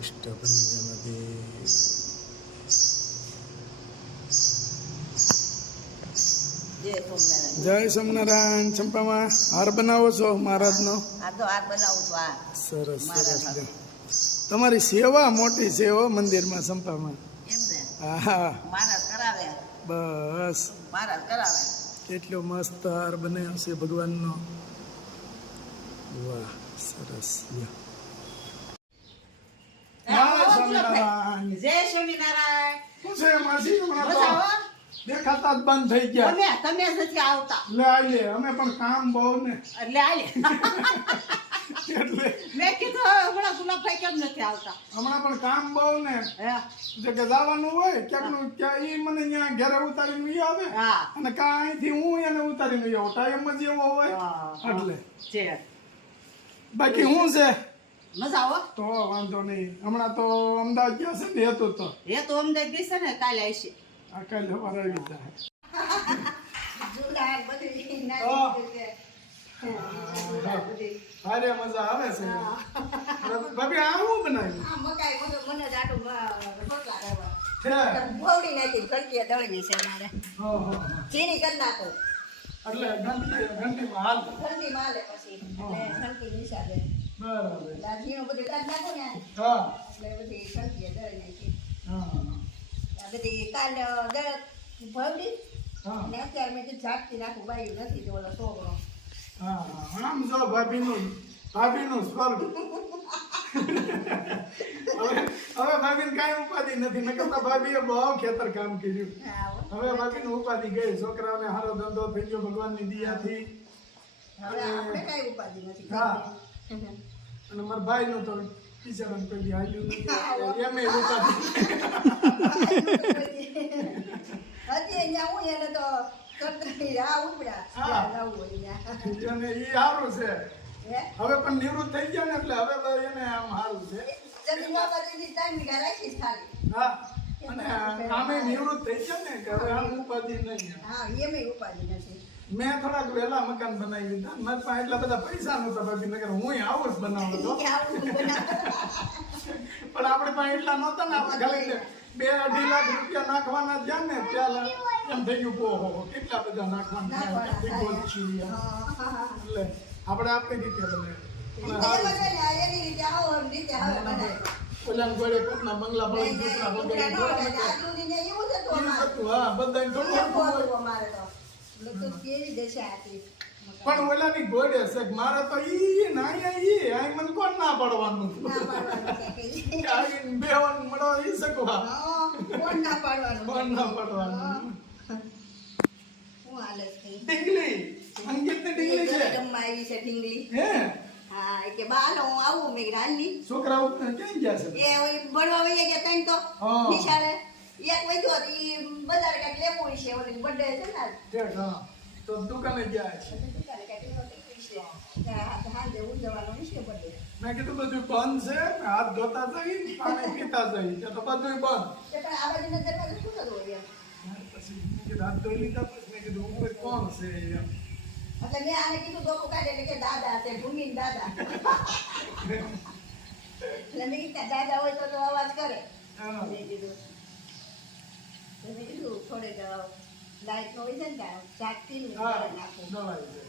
અષ્ટભંજનદે જય સ્વામિનારાયણ. ચંપામાં હાર બનાવો છો મહારાજનો? સરસ સરસ. તમારી સેવા મોટી છે હો મંદિરમાં ચંપામાં. હા બસ કેટલો મસ્ત હાર બનાવ્યો છે ભગવાનનો. વાહ સરસ. જય સ્વામિનારાયણ. શું છે માસી? હમણાં તો દેખાતા જ બંધ થઈ ગયા. તમે નથી આવતા. લે આલે, અમે પણ કામ બહુ ને એટલે આલે એટલે મેં કીધું હમણાં ગુલાબભાઈ કેમ નથી આવતા. હમણાં પણ કામ બહુ ને હે જે કે જવાનું હોય ક્યાંકનું ક્યાં ઈ મને ત્યાં ઘરે ઉતારીને ઈ આવે હા અને કાં અહીંથી હું એને ઉતારીને આવું. ટાઈમ જ એવો હોય એટલે છે. બાકી શું છે? મજા આવો તો વાંધો નહીં. હમણાં તો અમદાવાદ ગયા છે ને હેતુ તો એ તો અમદાવાદ ગઈ છે ને કાલે આવશે. આ કાલે સવારે આવી જાય. જુલાઈ બધી અરે મજા આવે છે. ભાભી આ શું બનાવ્યું? મકાઈ મને જ આટલું રોટલા કરવા છે ભોવડી નાખી કડકી દળવી છે મારે. ચીની કરી નાખો એટલે ઘંટીમાં હાલ ઠંડી માલે પછી એટલે ઠંડી નિશાળે બરાબર. લાજીનું બધું કાઢ નાખો ને હા એટલે બધી ઠંડી દળી નાખી. હા આ બધી કાલ દળ ભવડી હા અને અત્યારે મેં કીધું ઝાટથી નાખું બાયું નથી તો ઓલો છોકરો. હા આમ જો ભાભીનું સ્વર્ગ. હવે ભાભીને કાંઈ ઉપાધિ નથી. મેં કહેતા ભાભીએ બહુ ખેતર કામ કર્યું. હવે ભાભીને ઉપાધિ ગઈ. છોકરાઓને સારો ધંધો થઈ ગયો ભગવાનની દયાથી. હવે આપણે કાંઈ ઉપાધિ નથી. હા અને મારા ભાઈનું તો બિચારાને કોઈ દી હાલ્યું નથી. એમે ઉપાધિ હજી અહીંયા હું એને તો કરતા આ ઉપડા જવું હોય અને એ સારું છે. હે હવે પણ નિવૃત્ત થઈ ગયા ને એટલે હવે તો એને આમ સારું છે. જલ્દી મોટા દીદી 3 વીઘા રાખીશ ખાલી. હા અને આમે નિવૃત્ત થઈ ગયા ને કે હવે આમ ઉપાધિ નહીં. હા એમે ઉપાધિ નથી. મેં થોડાક વહેલા મકાન બનાવી દીધા. મારી પાસે એટલા બધા પૈસા નહોતા ભાભી, નગર હું આવું જ બનાવતો હતો. પણ આપણે પાસે એટલા નહોતા ને. આપણે ખાલી 2-2.5 લાખ રૂપિયા નાખવાના થયા ને ત્યાં એમ થઈ ગયું ઓહો કેટલા બધા નાખવાના એટલે આપણે આપણી રીતે બનાવ્યું. ઓલા ગોળે કોકના બંગલા બળી દૂસરા બંગલા હા બધાને પણ ઓલાની ગોળે છે મારે તો ઈ નાયા ઈ આ મને કોણ ના પાડવાનું બેવન મળો ઈ શકવા કોણ ના પાડવાનું કોણ ના પાડવાનું. હું હાલત થઈ ઢીંગલી અંકિતની ઢીંગલી છે જમવા આવી છે ઢીંગલી. હે હા કે બાલો હું આવું મેં રાની છોકરાઓ ક્યાં ગયા છે? એ ઓય ભણવા વઈ ગયા તઈ તો હા. નિશાળે એક વઈધો ઈ બજાર કાક લેવું છે ઓલી બર્થડે છે ને ઠીક હા તો દુકાને ગયા છે. દુકાને કાક લેવું છે હાજે ઉજવવાનું છે બર્થડે. મેં કીધું બધું બંધ છે હાથ ધોતા જઈ પાણી પીતા જઈ તો બધું બંધ. તે પણ આ બાજુના દરવાજો શું કરવો એમ પછી મેં કીધું હાથ ધોઈ લીધા પછી મેં કીધું ઉપર કોણ છે એમ. એટલે મેં આને કીધું ડોકું કાઢે એટલે કે દાદા છે ભૂમિ દાદા એટલે મેં કીધું દાદા હોય તો અવાજ કરે. હા. મેં કીધું થોડેક લાઈટ નો હોય છે ને ચાકતી નાખું. દવાઈ છે.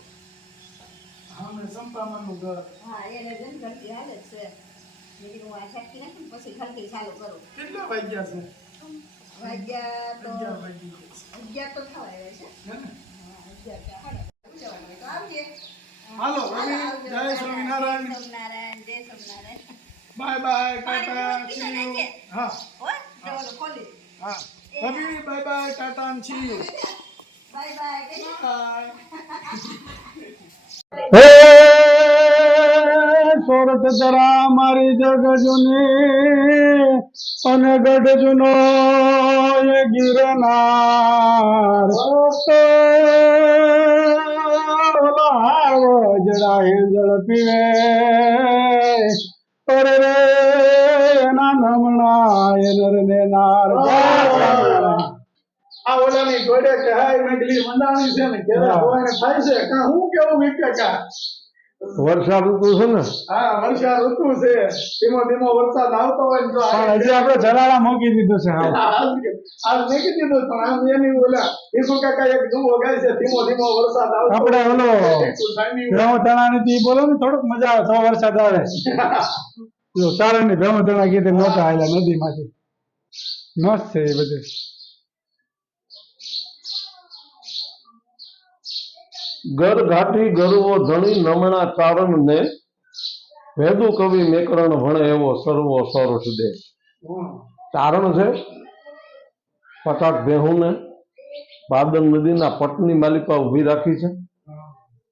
હા મેં સંપામાનું ઘર. હા એને જન કરતી હાલે જ છે. મેં કીધું આ ચાકતી નાખું પછી ખડકી ચાલુ કરું. કેટલા વાગ્યા છે? વાગ્યા તો 11 વાગી ગયા 11 તો થવા આવ્યા છે. છે ને? હા 11 તો આવીએ. હાલો રવિ જય સ્વામિનારાયણ. સ્વામિનારાયણ જય સ્વામિનારાયણ. બાય બાય ટાટા પાણી સી નાખીએ. યુ. હા હોય ડોલો ખોલી. હા Ravi bye bye tata see you. Bye bye. Bye. હે સોરઠ જરા મારી જગ જુની અને ગઢ જુનો એ ગિરનાર જરા હિંજળ પીવે પર રે એના નમણા એ નર ને નાર. આ ઓલાની ગોડે કે હાય મેગલી મંડાણી છે ને કેરા હોવાને થાય છે કા હું કેવું વિકે કા વર્ષા ઋતુ છે ને, હા વર્ષા ઋતુ છે, ધીમો ધીમો વરસાદ આવતો હોય ને જો પણ હજી આપણે જલાળા મૂકી દીધું છે હાવ. આજ મેકી દીધું પણ આમ એની ઓલા ઈસુ કાકા એક જુઓ ગાય છે ધીમો ધીમો વરસાદ આવતો આપણે હોય. ઓલો ભેહું તણાની તી બોલો ને થોડુંક મજા આવે તો વરસાદ આવે. ચારણની ભેહું તણા કીધે નહોતા આવેલા નદીમાંથી. મસ્ત છે એ બધું. ગર ઘાટી ગરવો ધણી નમણા ચારણ ને વેદુ કવિ મેકરણ ભણે એવો સર્વો સોરઠ દે. ચારણ છે પટાક ભેહું ને બાદલ નદીના પટની માલિકા ઉભી રાખી છે.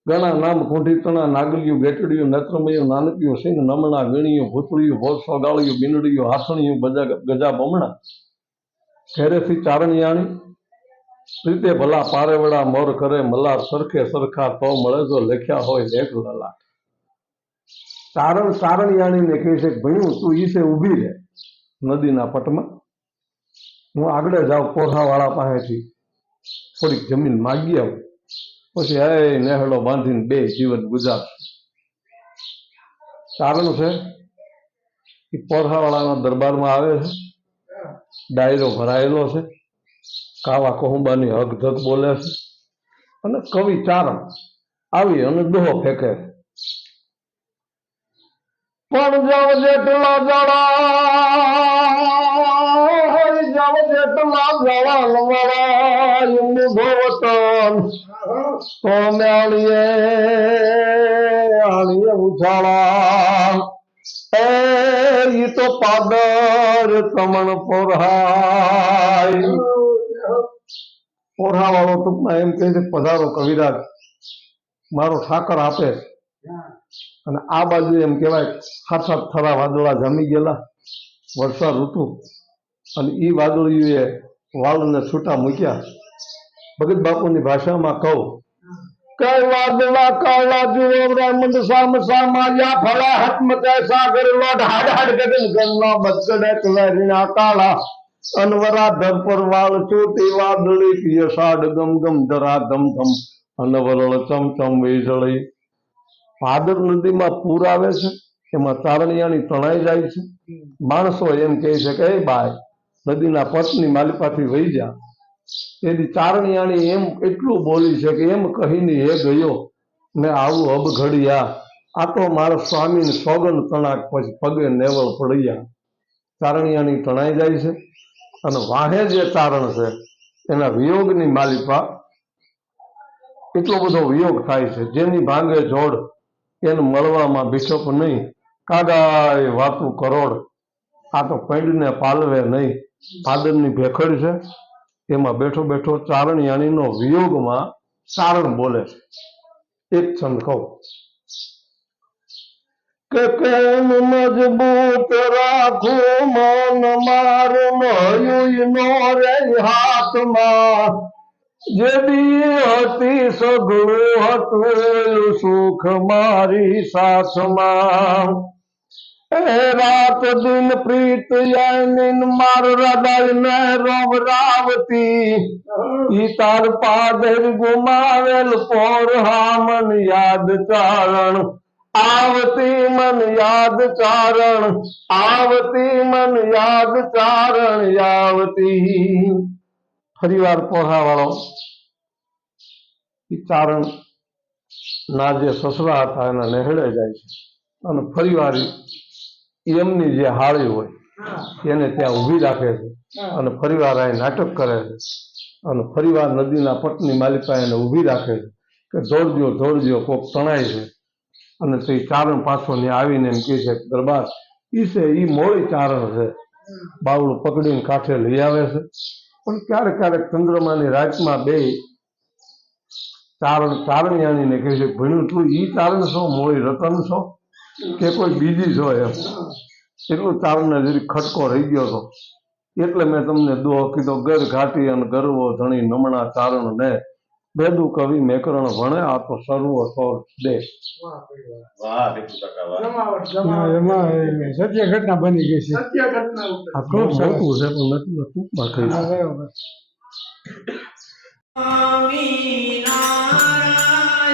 ઘણા નામ કુંઠી તણા નાગલિયું ગેટડિયું નેત્રમયું નાનકિયું સિંહ નમણા વીણિયું ભૂતળિયું ભોસો ગાળિયું બિનડિયું હાથણિયું ગજા બમણા ઘેરેથી ચારણિયાણી રીતે ભલા પારેવડા મોર કરે મલાર સરખે સરખા તો મળે જો લખ્યા હોય લેખ લલાટ. ચારણિયાણીને કહે છે ભણ્યું તું ઈસે ઊભી રહે નદીના પટમાં, હું આગળ જાઉં પોઠાવાળા પાસેથી થોડીક જમીન માગી આવું, પછી હે નેહડો બાંધીને બે જીવન ગુજારશે. ચારણ છે એ પોઠાવાળાના દરબારમાં આવે છે, ડાયરો ભરાયેલો છે, કાવા કોહંબાની હક ધક બોલે છે, અને કવિ ચારણ આવી અને દોહો ફેંકે છે. પણ જાવ જેટલા જળા જાવ જેટલા જળા લવડા એમનું ધોવતન તો આણીએ ઉછાળા એ ઈ તો પાદર તમણ પોરહાય. પોરહા વાળો ટૂંકમાં એમ કહે છે પધારો કવિરાજ, મારો ઠાકર આપે. અને આ બાજુ એમ કહેવાય સાત થરા વાદળા જામી ગયેલા, વર્ષા ઋતુ, અને એ વાદળીઓએ વાળને છૂટા મૂક્યા. ભગત બાપુની ભાષામાં કહું કઈ વાદળા કાળા જીવો બ્રાહ્મણ સામ સામાયા ફળા હત્મ કઈ સાગર લોટ હાડ હાડ ગગન ગન્ના બચડે કવેરીના કાળા અનવરા ધર પર વાળ ચોટી વાદળી પિય સાડ ગમ ગમ ધરા ધમ ધમ અનવરળ ચમચમ વીજળી. ભાદર નદીમાં પૂર આવે છે, એમાં ચારણિયાની તણાઈ જાય છે. માણસો એમ કહે છે કે એ બાય નદીના પટની માલિપાથી વહી જા. એથી ચારણિયાણી એમ એટલું બોલી છે કે એમ કહીને હે ગયો ને આવું અબ ઘડિયા, આ તો મારા સ્વામીને સોગન તણાક પછી પગે નેવળ પડ્યા. ચારણિયાની તણાઈ જાય છે, અને વાહે જે ચારણ છે એના વિયોગની માલિપા એટલો બધો વિયોગ થાય છે, જેની ભાંગે જોડ એને મળવામાં બિશપ નહીં, કાગાય વાતું કરોડ, આ તો પૈંડને પાલવે નહીં. ભાદરની ભેખડ છે, એમાં બેઠો બેઠો ચારણિયાણીનો વિયોગમાં ચારણ બોલે છે. એક છંદ કહું કે કેમ મજબૂત રાખું મન મારું નો રે હાથમાં, જેદી હતી સઘળું હતું સુખ મારી સાથમાં. એ રાત દિન પ્રીત માર હૃદય ને રોવરાવતી, ઈ તાર પાદર ગુમાવેલ પોર હા મન યાદ ચારણ આવતી, મન યાદ ચારણ આવતી, મન યાદ ચારણ આવતી. ફરી વાર પોહા વાળો ચારણ ના જે સસરા હતા એના નેહડે જાય છે, અને ફરી વાર એમની જે હાળી હોય એને ત્યાં ઊભી રાખે છે, અને ફરી વાર અહીં નાટક કરે છે, અને ફરી વાર નદીના પટની માલિકા એને ઊભી રાખે છે કે દોડજો દોડજો કોક તણાય છે. અને તે ચારણ પાછો ને આવીને એમ કહે છે દરબાર ઈ છે ઈ મોડી ચારણ છે, બાવળું પકડીને કાંઠે લઈ આવે છે. પણ ક્યારેક ક્યારેક ચંદ્રમાની રાતમાં બે ચારણિયાણીને કહે છે ભણ્યું તું ઈ ચારણ છો, મોળી રતન છો કે કોઈ બીજી છો? એમ એટલું ચારણને જરી ખટકો રહી ગયો હતો, એટલે મેં તમને દોહ કીધો ગર ઘાટી અને ગરવો ધણી નમણા ચારણ ને બેદુ કવિ મેકરણ ભણે આ તો સર્વો સોર દે. એમાં સત્ય ઘટના બની ગઈ છે. સત્ય ઘટના ઉપર આ ખૂબ મોટું છે પણ નથી ટૂંકમાં કહી બરાબર. સ્વામિનારાયણ